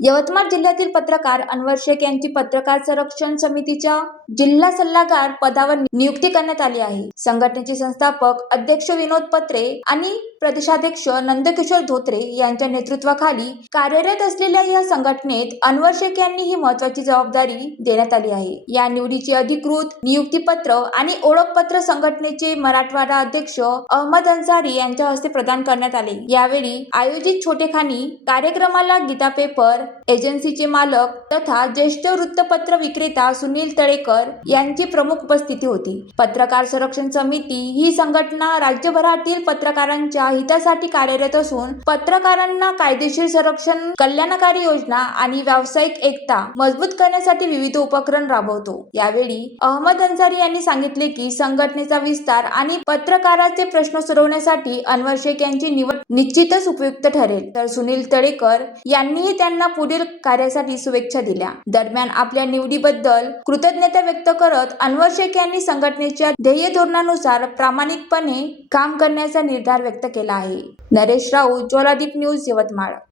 यवतमाळ जिल्ह्यातील पत्रकार अनवर शेख यांची पत्रकार संरक्षण समितीच्या जिल्हा सल्लागार पदावर नियुक्ती करण्यात आली आहे. संघटनेचे संस्थापक अध्यक्ष विनोद पत्रे आणि प्रदेशाध्यक्ष नंदकिशोर धोत्रे यांच्या नेतृत्वाखाली कार्यरत असलेल्या या संघटनेत अनवर शेख यांनी ही महत्त्वाची जबाबदारी देण्यात आली आहे. या निवडीचे अधिकृत नियुक्तीपत्र आणि ओळखपत्र संघटनेचे मराठवाडा अध्यक्ष अहमद अन्सारी यांच्या हस्ते प्रदान करण्यात आले. यावेळी आयोजित छोटेखानी कार्यक्रमाला गीता पेपर एजन्सीचे मालक तथा ज्येष्ठ वृत्तपत्र विक्रेता सुनील तळेकर यांची प्रमुख उपस्थिती होती. पत्रकार संरक्षण समिती ही संघटना राज्यभरातील पत्रकारांच्या हितासाठी कार्यरत असून पत्रकारांना कायदेशीर संरक्षण, कल्याणकारी योजना आणि व्यावसायिक एकता मजबूत करण्यासाठी विविध उपक्रम राबवतो. यावेळी अहमद अन्सारी यांनी सांगितले की संघटनेचा विस्तार आणि पत्रकाराचे प्रश्न सोडवण्यासाठी अनवर शेख यांची निवड निश्चितच उपयुक्त ठरेल. तर सुनील तळेकर यांनीही त्यांना पुढील कार्यासाठी शुभेच्छा दिल्या. दरम्यान आपल्या निवडीबद्दल कृतज्ञता व्यक्त करत अनवर शेख यांनी संघटनेच्या ध्येय धोरणानुसार प्रामाणिकपणे काम करण्याचा निर्धार व्यक्त केला आहे. नरेश राऊत, ज्वालादीप न्यूज, यवतमाळ.